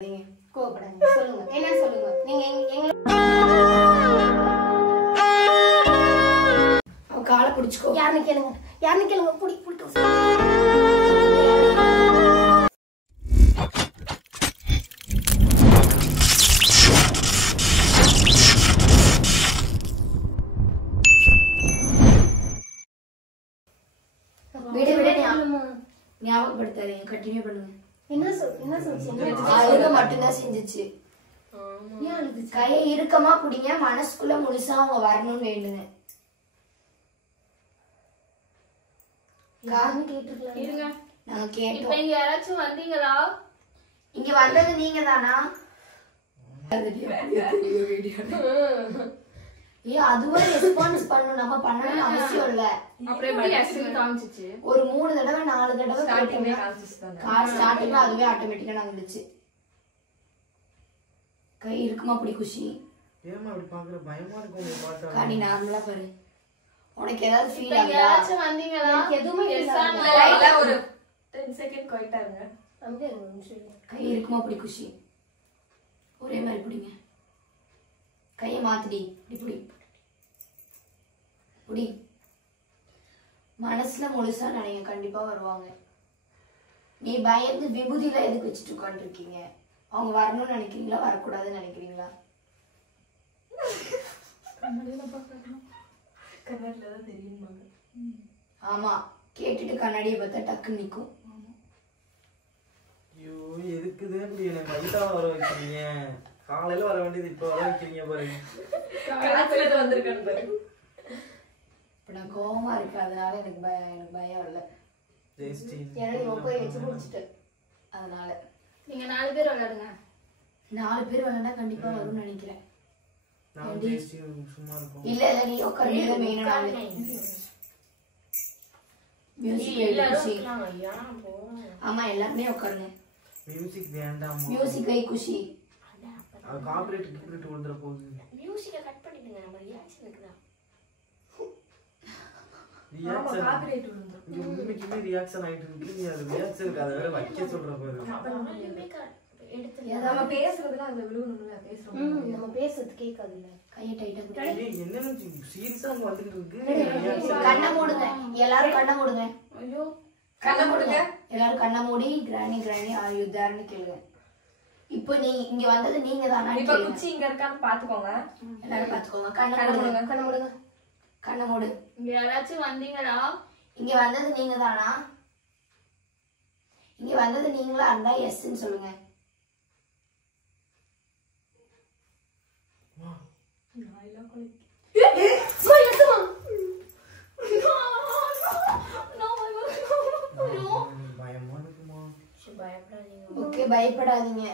கோபப்படாதீங்க. சொல்லுங்க. என்ன சொல்லுங்க. நீங்க எங்க காலை பிடிச்சுக்கோ. யாருன்னு கேளுங்க. யாருன்னு கேளுங்க. புடிட்டு விட விட ஞாபகப்படுத்தாதீங்க. கண்டினியூ பண்ணுங்க. என்ன சொல்லுச்சு? அழுக மட்டும்தான் செஞ்சிச்சு. கையை இறுக்கமா பிடிங்க. மனசுக்குள்ள முழுசா அவங்க வரணும்னு வேண்டுங்க. நாங்க கேட்டோம். இங்க யாராச்சும் வந்தீங்களா? இங்க வந்தது நீங்க தானா? அதுவே ரெஸ்பான்ஸ் பண்ணணும். நம்ம பண்ணணும்னு அவசியம் இல்ல. ஒரு 3 தடவை 4 தடவை ஸ்டார்டிங்ல அதுவே ஆட்டோமேட்டிக்கா நடந்துச்சு. கை இருக்குமா அப்படி குஷி? நீ நார்மலா பாரு. உனக்கு ஏதாவது ஃபீல் ஆகுதா? யாராச்சும் வந்தீங்களா? எதுவுமே ஒரு 10 செகண்ட் குயிட்டா இருங்க. கை இருக்குமா அப்படி குஷி? ஒரே மாதிரி பிடிங்க. கையை மாத்திடி. இப்படி புடி. மனசுல முழுசா நினைங்க. கண்டிப்பா வருவாங்க. நீ பயந்து விபூதியில எதுக்கு வச்சுட்டு உட்காந்து இருக்கீங்க? அவங்க வரணும்னு நினைக்கிறீங்களா, வரக்கூடாதுன்னு நினைக்கிறீங்களா? ஆமா, கேட்டுட்டு கண்ணாடியை பார்த்தா டக்குன்னு நிக்கும். எதுக்குதே இப்படி என்ன மைட்டா வர வைக்கிறீங்க? காலையில வர வேண்டியது இப்ப வர வைக்கிறீங்க பாருங்க. இப்ப நான் கோவமா இருக்கு, அதனால எனக்கு பயம் இல்ல. யாராவது போய் வச்சு முடிச்சுட்டு அதனால நீங்க 4 பேர் விளையாடுங்க. 4 பேர் விளையாண்டா கண்டிப்பா வரும்னு நினைக்கிறேன். இல்ல இல்ல நீ உட்கார்ந்து மெயினா மியூசிக். ஆமா எல்லாருமே உட்காருங்க. மியூசிக் வேண்டாம். மியூசிக் ஐ குஷி. அது காப்பிரைட் வந்துற போகுது. மியூசிக்கை கட் பண்ணிடுங்க. நம்ம ரியாக்ஷனுக்கு தான். ரியாக்ஷன் காப்பிரைட் வந்துரும். இது உண்மைக்குமே ரியாக்ஷன் ஆயிட்டு இருக்கு. நீ அது ரியாக்ஷனுக்கு அத வேற வைக்க சொல்ற பாரு. நம்ம பேசுறதுல அந்த விழுவணும்ல பேசுறோம். நம்ம பேசுறது கேட்காதுல்ல. கையை டைட்டா பிடி. என்னன்னு சீரியஸா வந்துட்டு இருக்கு. கண்ணை மூடுங்க. எல்லாரும் கண்ணை மூடுங்க. ஐயோ கண்ணை மூடுங்க. எல்லாரும் கண்ணை மூடி கிராணி ஆர் யூ தேர்னு கேளுங்க. இப்போ நீ இங்க வந்தது நீங்க தானா? இப்ப குச்சி இங்க இருக்கான்னு பாத்துக்கோங்க. எல்லாரும் பாத்துக்கோங்க. கண்ணை மூடுங்க. கண்ணை மூடுங்க. கண்ணை மூடு. இங்க யாராச்சும் வந்தீங்களா? இங்க வந்தது நீங்க தானா? இங்க வந்தது நீங்களா இருந்தா எஸ்ன்னு சொல்லுங்க. ஓகே பயப்படாதீங்க.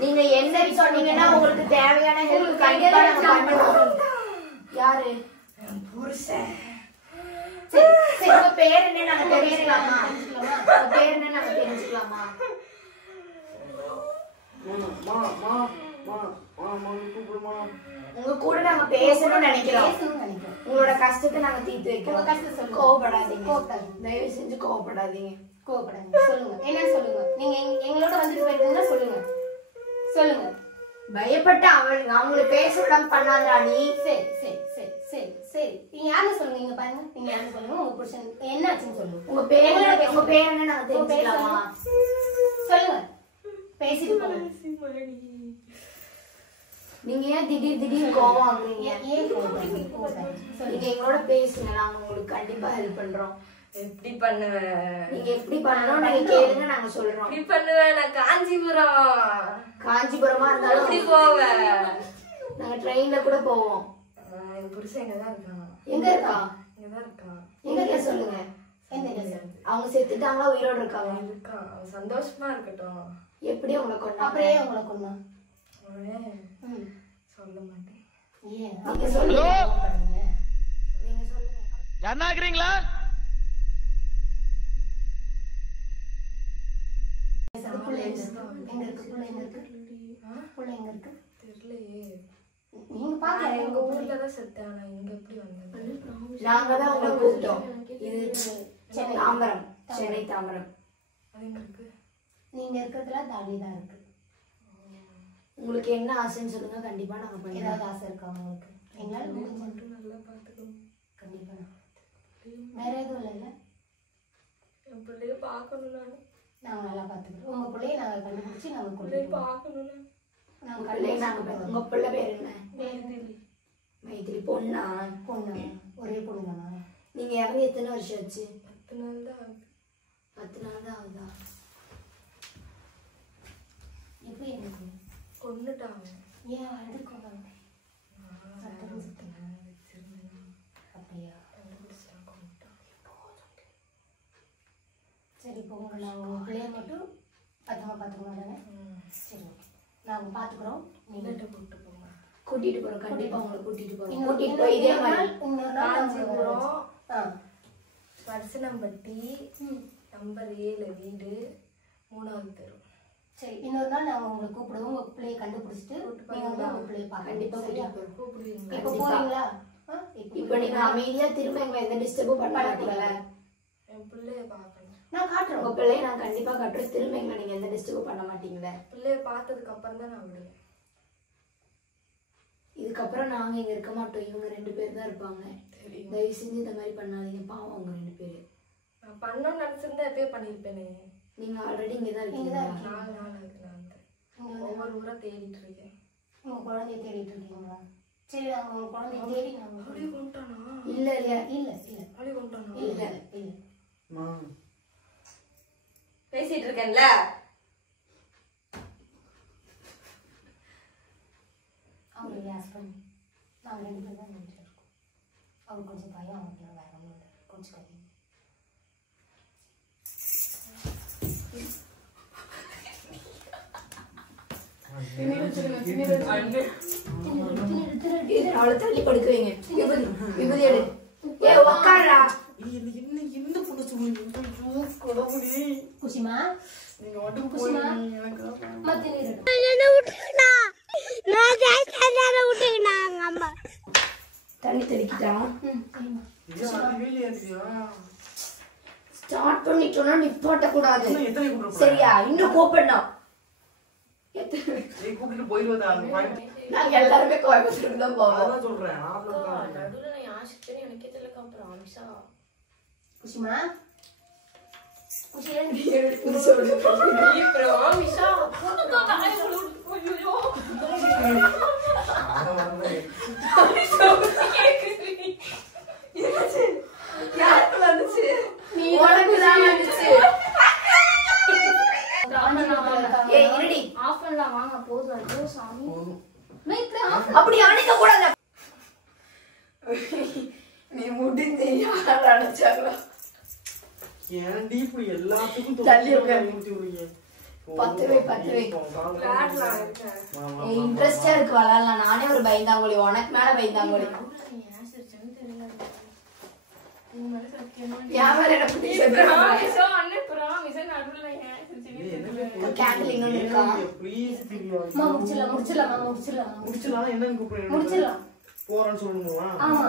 நீங்க என்ன சொன்னீங்கன்னா உங்களுக்கு தேவையான ஹெல்ப் கண்டிப்பா நம்ம பண்ணுவோம். யாரு? புருஷன். சரி சரி உங்க பேர் என்ன நாங்க தெரிஞ்சுக்கலாமா? உங்க பேர் என்ன நாங்க தெரிஞ்சுக்கலாமா? உங்க கூட நாங்க பேசணும்னு நினைக்கிறோம். உங்களோட கஷ்டத்தை நாங்க தீர்த்து வைக்கிறோம். கஷ்டம் சொல்லுங்க. கோவப்படாதீங்க. தயவு செஞ்சு கோவப்படாதீங்க. சொல்லுங்க என்ன சொல்லுங்க. நீங்க எங்களோட வந்துட்டு போயிருக்கீங்கன்னா சொல்லுங்க. சொல்லுங்க. பயப்பட்ட அவங்களை பேச விடாம பண்ணாதா நீ? சரி சரி சரி சரி சரி நீங்க யாருன்னு சொல்லுங்க. நீங்க பாருங்க, நீங்க யாருன்னு சொல்லுங்க. உங்க புருஷன் என்ன ஆச்சுன்னு சொல்லுங்க. உங்க பேர் என்ன நாங்க தெரிஞ்சுக்கலாமா? சொல்லுங்க. பேசிட்டு போங்க. நீங்க ஏன் திடீர்னு கோவம் வாங்குறீங்க? ஏன் கோவப்படுறீங்க? நீங்க எங்களோட பேசுங்க, நாங்க உங்களுக்கு கண்டிப்பா ஹெல்ப் பண்றோம். எப்படி பண்ணுவேன்? நீங்க எப்படி பண்ணணும் நீங்க கேளுங்க, நாங்க சொல்றோம். எப்படி பண்ணுவேன்? நான் காஞ்சிபுரமா இருந்தாலும் எப்படி போவேன்? நாங்க ட்ரெயின்ல கூட போவோம். என் புருஷன் இங்கதான் இருக்கான். எங்க இருக்கா? இங்கதான் இருக்கான். எங்க சொல்லுங்க. அவங்க செத்துட்டாங்களா உயிரோட இருக்காங்க? இருக்கான். அவன் சந்தோஷமா இருக்கட்டும். எப்படி உங்களை கொண்டா? அப்படியே உங்களை கொண்டா சொல்ல மாட்டேன். ஏன் நீங்க சொல்லுங்க. நீங்க சொல்லுங்க. என்ன ஆகுறீங்களா? நீங்க பாக்க எங்க ஊர்லதான் செத்தேன். நான் இங்க எப்படி வந்தேன்? நாங்க தான் உங்களை கூப்பிட்டோம். இது தாம்பரம், சென்னை தாம்பரம். அது எங்க இருக்கு? நீங்க இருக்கிறதுல தாடிதான் இருக்கு. உங்களுக்கு என்ன ஆசைன்னு சொல்லுங்க, கண்டிப்பா நாங்க பண்ணிடுறோம். ஏதாவது ஆசை இருக்கா உங்களுக்கு? எங்களால முடிஞ்ச மட்டும் நல்லா பாத்துக்கணும். கண்டிப்பா வேற எதுவும் இல்லைல்ல? என் பிள்ளைய பாக்கணும். நாங்க நல்லா பாத்துக்கிறோம். உங்க பிள்ளைய நாங்க கண்டுபிடிச்சு நாங்க பிள்ளைய கொண்டு பாக்கணும். உங்க பிள்ளை பேர் என்ன? மைத்திரி. பொண்ணா? பொண்ணு. ஒரே பொண்ணு தானா? நீங்க இறந்து எத்தனை வருஷம் ஆச்சு? 10 நாள் தான் ஆகுது. 10 நாள் தான் ஆகுதா? எப்படி எனக்கு கொன்னுட்டாங்க. ஏன் அழுதுக்கோங்க? அப்படியா? சரி இப்போ உங்க நாங்கள் உங்கள் பிள்ளைய மட்டும் பத்திரமா பார்த்துக்கணும் தானே? சரி ஓகே, நாங்கள் பார்த்துக்குறோம். நீங்கள் கூப்பிட்டு போங்க. கூட்டிட்டு போறோம், கண்டிப்பா உங்களை கூட்டிட்டு போறோம். இன்னொரு கூட்டிட்டு போய் இதே மாதிரி இன்னொரு நாள் காஞ்சிபுரம் பரிசனம்பட்டி நம்பர் 7 வீடு 3வது தெரு. சரி, இன்னொரு நாள் நாங்கள் உங்களை கூப்பிடுவோம். உங்கள் பிள்ளையை கண்டுபிடிச்சிட்டு நீங்கள் வந்து உங்கள் பிள்ளையை பார்க்க கண்டிப்பா சரியா? கூப்பிடுவீங்க. இப்போ போறீங்களா? இப்ப நீங்க அமைதியா திரும்ப எங்களை எந்த டிஸ்டர்பும் பண்ண மாட்டீங்கல்ல? என் பிள்ளைய பாக்கணும். நான் காட்டுறேன். உங்க பிள்ளைய நான் கண்டிப்பா காட்டுறேன். திரும்ப எங்களை நீங்க எந்த டிஸ்டர்பும் பண்ண மாட்டீங்களே? பிள்ளைய பார்த்ததுக்கு அப்புறம் தான் நான் விடுவேன். இதுக்கப்புறம் நாங்க இங்க இருக்க மாட்டோம். இவங்க 2 பேர் தான் இருப்பாங்க. தயவு செஞ்சு இந்த மாதிரி பண்ணாதீங்க. பாவம் அவங்க 2 பேரு. நான் பண்ணணும்னு நினைச்சிருந்தா எப்பயே பண்ணிருப்பேனே. நீங்க ஆல்ரெடி இங்கதான் இருக்கீங்க. 4 நாள் ஆகுது. நான் ஒவ்வொரு ஊரா தேடிட்டு இருக்கேன். உங்கள் குழந்தைய தேடிட்டு இருக்கீங்களா? சரி, நாங்கள் உங்கள் குழந்தைய தேடி நாங்கள் அப்படியே கொண்டானா? இல்ல இல்ல இல்லை இல்லை அப்படியே கொண்டானா? இல்ல இல்லை பேசிட்டு இருக்கேன்ல. அவருடைய ஹஸ்பண்ட் நாங்கள் 2 பேர் தான் வீட்டில் இருக்கோம். அவர் கொஞ்சம் பயம், அவங்களுக்கு நான் வேற ஒன்றும் இல்லை. கொஞ்சம் கதை அவளை தள்ளி படுக்க வைங்க. விபூதி எடு. ஏ உக்காரா. என்ன பண்ண சொல்லுங்க? குஷிமா நீங்க மட்டும் குஷிமா எனக்கு மத்தி நீர் தண்ணி தெளிக்கிட்டா? ஸ்டார்ட் பண்ணிட்டோம்னா நிப்பாட்ட கூடாது. சரியா? இன்னும் கூப்பிடணும். கூப்பிட்டு போயிடுவதா? நாங்க எல்லாருமே கோயம்புத்தூருக்கு தான் போவோம். அதான் சொல்றேன். நடுவுல நான் யாசிச்சேன்னு எனக்கே தெரியல. அப்புறம் அமிஷா குஷிமா அப்படி அணைக்க கூடாது. நீ முடிஞ்சு யார் அணைச்சாங்களா? ஏன்டி இப்படி எல்லாத்துக்கும் தள்ளி உட்காரு. ஊத்தி விடுறீங்க? பத்து வை. இன்ட்ரெஸ்டா இருக்கு விளையாடலாம். நானே ஒரு பயந்தாங்கோலி, உனக்கு மேல பயந்தாங்கோலி. யாவர் என்ன பத்தி கேண்டில் இன்னொன்னு இருக்கா? முடிச்சிடலாம். போறேன்னு சொல்லணுமா? ஆமா,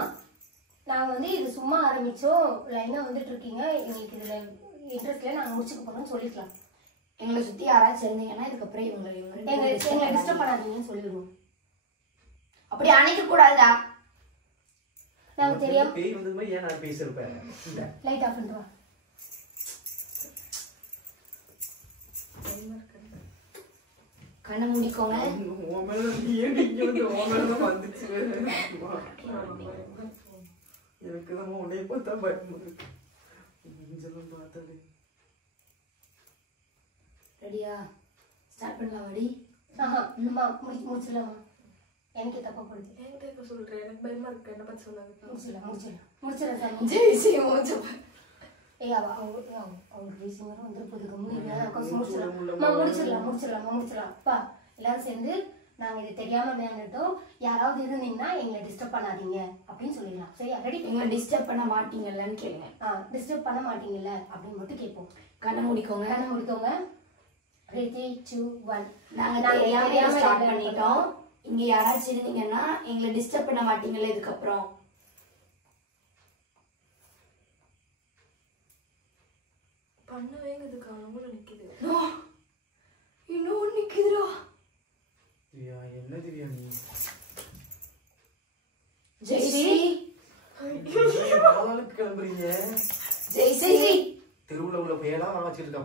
நாங்க வந்து இது சும்மா ஆரம்பிச்சோம், லைனா வந்துட்டு இருக்கீங்க, எங்களுக்கு இதுல இன்ட்ரெஸ்ட்ல நாங்க முடிச்சுக்க போறோம்னு சொல்லிக்கலாம். எங்களை சுத்தி யாராச்சும் இருந்தீங்கன்னா இதுக்கப்புறம் எங்களை டிஸ்டர்ப் பண்ணாதீங்கன்னு சொல்லிடுவோம். அப்படி அணைக்க கூடாதா? நாங்க தெரியாம பேய் வந்தது மாதிரி ஏன் நான் பேசிருப்பேன். Light off பண்ணிடுவா. கண்ணை முடிக்கோங்க. எனக்கு தான் உன்னைய பார்த்தா பயமா இருக்கு. பார்த்தது ரெடியா? ஸ்டார்ட் பண்ணலாம் வாடி. முடிச்சிடலாமா? எனக்கு தப்பா போடுது. என்கிட்ட சொல்றேன், எனக்கு பயமா இருக்கு. என்ன பத்தி சொல்லாது. முடிச்சிடலாம். ஜெய்சி மூஞ்ச ஏய் அவங்க ரீசன் வந்து முடிச்சிடலாம். அப்பா எல்லாரும் சேர்ந்து நாங்க இது தெரியாம விளையாண்டுட்டோம், யாராவது இருந்தீங்கன்னா எங்களை டிஸ்டர்ப் பண்ணாதீங்க அப்படின்னு சொல்லிடலாம். சரியா? ரெடி? எங்களை டிஸ்டர்ப் பண்ண மாட்டீங்கல்லன்னு கேளுங்க. டிஸ்டர்ப் பண்ண மாட்டீங்கல்ல அப்படின்னு மட்டும் கேட்போம். கண்ணை முடிக்கோங்க. 3, 2, 1. நாங்க தெரியாம ஸ்டார்ட் பண்ணிட்டோம். இங்க யாராச்சும் இருந்தீங்கன்னா எங்களை டிஸ்டர்ப் பண்ண மாட்டீங்கல்ல இதுக்கப்புறம். பண்ணவேங்கிறதுக்கு அவனும் நிக்குது. இன்னும் நிக்குதுடா. என்ன திவ்யா நீ? ஜெய்சி நாளைக்கு கிளம்புறீங்க? ஜெய்சி தெருவுல உள்ள பேயெல்லாம் வச்சிட்டு இருக்கா.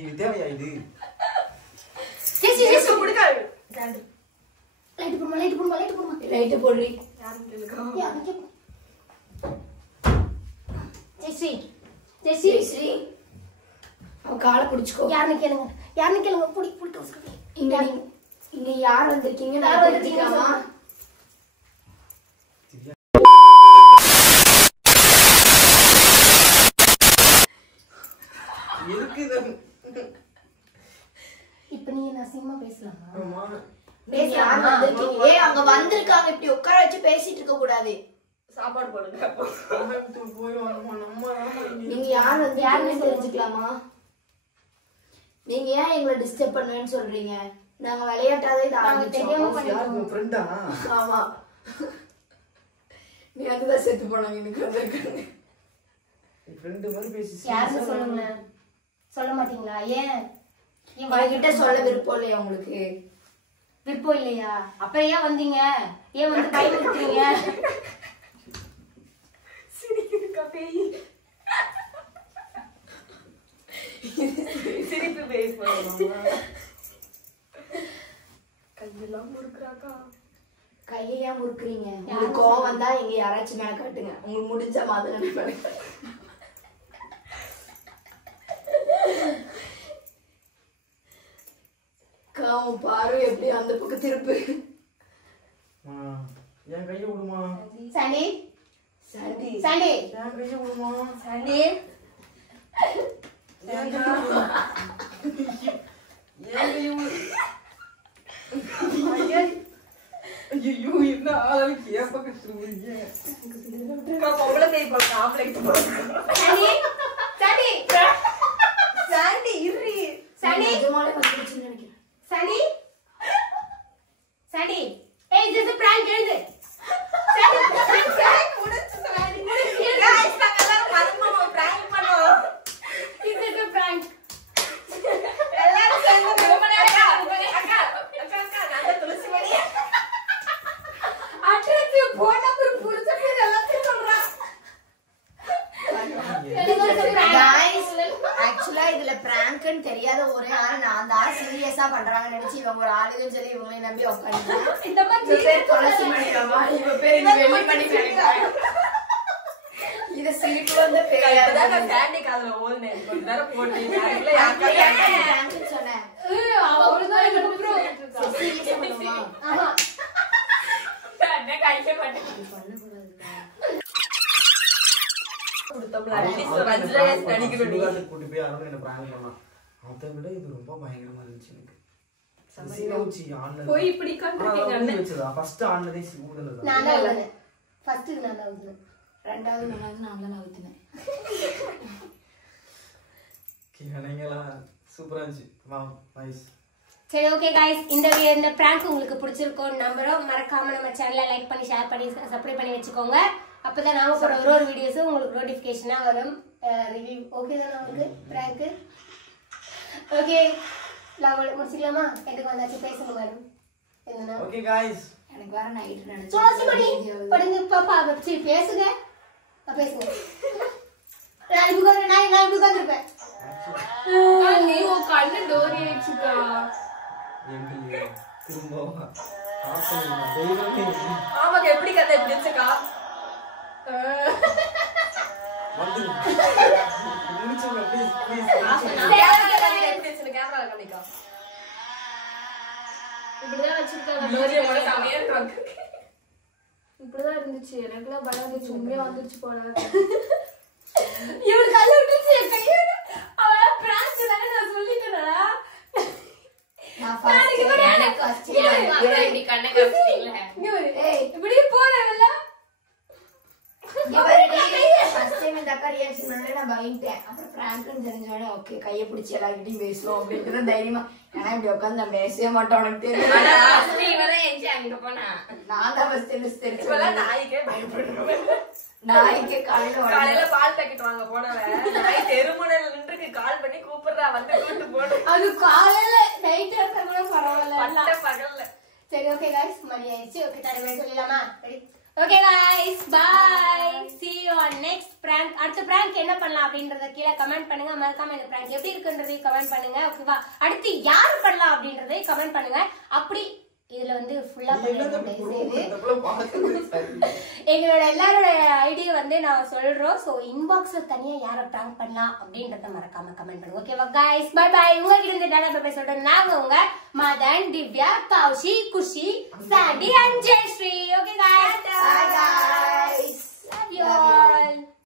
இது தேவையா இது? ஜெய்சி ஜெய்சி குடுக்காது. லைட் போடுமா. லைட் போடுறி. யாரும் கேளுக்கா. ஜெய்ஸ்ரீ ஜெய்ஸ்ரீ அவன் காலை பிடிச்சுக்கோ. யாருன்னு கேளுங்க. புடி இங்க யார் வந்திருக்கீங்க? நான் தெரிஞ்சுக்கலாமா? இப்ப நீ என்ன அசிங்கமா பேசலாமா? யார் வந்திருக்கீங்க? ஏய் அங்க வந்திருக்காங்க, இப்படி உட்கார வச்சு பேசிட்டு இருக்க கூடாது. சாப்பாடு போடுங்க. நீங்க யார் வந்து யாருன்னு தெரிஞ்சுக்கலாமா? நீங்க ஏன் எங்களை டிஸ்டர்ப் பண்ணுவேன்னு சொல்றீங்க? நாங்க விளையாட்டாவே இதை ஆரம்பிச்சோம். ஆமா, நீ அதுதான் செத்து போனாங்க. எனக்கு வந்திருக்காங்க. யாருன்னு சொல்லுங்க. சொல்ல மாட்டீங்களா? ஏன் என்கிட்ட சொல்ல விருப்பம் இல்லையா உங்களுக்கு? விருப்பம் இல்லையா? அப்ப ஏன் வந்தீங்க? ஏன் வந்து பயன்படுத்துறீங்க? சிரிப்பு பேஸ் பண்ணுவாங்க. கையெல்லாம் முறுக்குறாக்கா. கையா முறுக்குறீங்க. உங்களுக்கு கோவம் வந்தா இங்க யாராச்சும் மேல காட்டுங்க. உங்களுக்கு முடிஞ்ச மாதிரி காவும் பாரு எப்படி அந்த பக்கம் திருப்பு. என் கையை விடுமா? சாண்டி என் கையை விடுமா? ஐயோ என்ன ஆளுக்கு ஏன் பக்கத்துல பொம்பளை தேய் போடுங்க, ஆம்பளை போடுங்க. சாண்டி இர்ரி. நிஜமாலே வந்துருச்சுன்னு நினைக்கிறேன். சாண்டி ஏய் this is prank எழுது. Prank முடிச்சு சாண்டி. Guys நாங்க எல்லாரும் மறந்துட்டோம், prank பண்ணோம். This is a prank. எல்லாரும் சேர்ந்து ரொம்ப நேரம் அக்கா நான் துளசி மணி. அட்ரஸ் போன் நம்பர் புடிச்சு எல்லாத்தையும் சொல்றா. ஆக்சுவலா இதுல பிராங்க்னு தெரியாத ஒரே ஆள் நான் தான். சீரியஸா பண்றாங்கன்னு நினைச்சு இவங்க ஒரு ஆளுன்னு சொல்லி இவங்களை நம்பி உட்காந்துட்டேன். இந்த மாதிரி பேர் துளசி மணிக்கமா, இவ பேர் இது வெள்ளி மணி நினைக்கிறேன். இத சிரிப்பு வந்து இப்பதான் சாண்டி காதுல ஓடுனேன். கொஞ்ச நேரம் போட்டீங்க. அதுல பிராங்க்னு சொன்னேன். அவளுதான் என்ன கூப்பிடுறோம். சீரியஸா பண்ணுமா? ஆமா நான் கையே மாட்டேன். கொடுத்தோம்ல அட்லீஸ்ட் ஒரு 5 ரூபாய் நடிக்கிறோம். நீ கூட்டி போய் யாரும் என்ன பிராங்க் பண்ணா. அதை விட இது ரொம்ப பயங்கரமா இருந்துச்சு எனக்கு. சசிகௌச்சி ஆன்ல போய் இப்படி கண்டிருக்கீங்க. வச்சதா ஃபர்ஸ்ட் ஆன்லதே ஊதுனதா. நான் தான் ஊதுனேன். ஃபர்ஸ்ட் நான் தான் ஊதுனேன். 2வது 3வது நான் தான் நவுத்தினேன். கேனங்களா சூப்பரா இருந்துச்சு. Wow nice. சரி ஓகே गाइस, இந்த prank உங்களுக்கு பிடிச்சிருக்கும் நம்புறோம். மறக்காம நம்ம சேனலை லைக் பண்ணி ஷேர் பண்ணி சப்ஸ்கிரைப் பண்ணி வெச்சுக்கோங்க. அப்பதான் நாம போற ஒரு வீடியோஸ் உங்களுக்கு நோட்டிஃபிகேஷனா வரும். ரிவ்யூ ஓகே தான உங்களுக்கு prank? Okay love முடிச்சிக்கலாமா? எனக்கு வந்தாச்சு பேசுங்க மேடம். என்னன்னா ஓகே गाइस, எனக்கு வேற நைட் நினைச்சு சோசிமணி படுங்க பாப்பா வச்சு பேசுங்க. பேசுங்க. நான் இப்படி உட்கார்ந்திருப்பேன். நீ உன் கண்ணு டோரி ஆயிடுச்சுக்கா. எங்க திரும்ப ஆப்பா தெய்வமே. ஆமாங்க, எப்படி கதை இப்படி இருந்துச்சுக்கா? வந்து முடிச்சுங்க ப்ளீஸ் ப்ளீஸ். கேமரா காமிக்கா. இப்படிதான் வச்சிருக்காங்க. டோரியை போட செமையா இருக்காங்க. இப்படிதான் இருந்துச்சு. எனக்குலாம் பயம் இருந்துச்சு. உண்மையா வந்துருச்சு போல. இவளுக்கு கல்ல விட்டுச்சு கையில. அவ பிராங்க் தானே நான் சொல்லிட்டேனடா. நான் ஃபர்ஸ்ட் எனக்கு ஆச்சரியமா இப்படி கண்ணை காமிச்சிட்டீங்களே. இப்படி போறவல்ல. ஃபர்ஸ்ட் டைம் இந்த அக்கா ரியாக்ஷன் பண்ணல நான் பயந்துட்டேன். அப்புறம் பிராங்க்னு தெரிஞ்சோடனே ஓகே கையை பிடிச்சி எல்லார்கிட்டையும் பேசுவோம் அப்படின்ட்டு தைரியமா. ஏன்னா இப்படி உட்காந்து நம்ம பேசவே மாட்டோம். உனக்கு தெரியும். நான் தான் ஃபர்ஸ்ட் தெரிஞ்சு இப்பெல்லாம் நாய்க்கே பயப்படுறேன். நாய்க்கு காலையில காலையில பால் பாக்கெட் வாங்க போனவன் நாய் தெருமுனையில நின்றுக்கு கால் பண்ணி கூப்பிடுறா வந்து கூட்டு போடு. அது காலையில நைட் கூட பரவாயில்ல. பட்ட பகல்ல. சரி ஓகே गाइस, மணி ஆயிடுச்சு. ஓகே தடவை சொல்லலாமா? Okay guys, bye. see you on next prank. அடுத்த prank என்ன பண்ணலாம் அப்படின்றத கீழ கமெண்ட் பண்ணுங்க. மறக்காம இந்த prank எப்படி இருக்குன்றதை கமெண்ட் பண்ணுங்க. ஓகேவா? அடுத்து யார் பண்ணலாம் அப்படின்றதை கமெண்ட் பண்ணுங்க. அப்படி இதுல வந்து ஃபுல்லா எங்களோட எல்லாரோட ஐடியா வந்து நான் சொல்றோம். சோ இன்பாக்ஸ்ல தனியா யாரை prank பண்ணலாம் அப்படின்றத மறக்காம கமெண்ட் பண்ணுங்க. ஓகேவா गाइस, பை பை. உங்ககிட்ட இருந்து டாடா பை சொல்றேன். நாங்க உங்க மதன், திவ்யா, கௌஷி, குஷி, சாண்டி அண்ட் ஜெயஸ்ரீ. ஓகே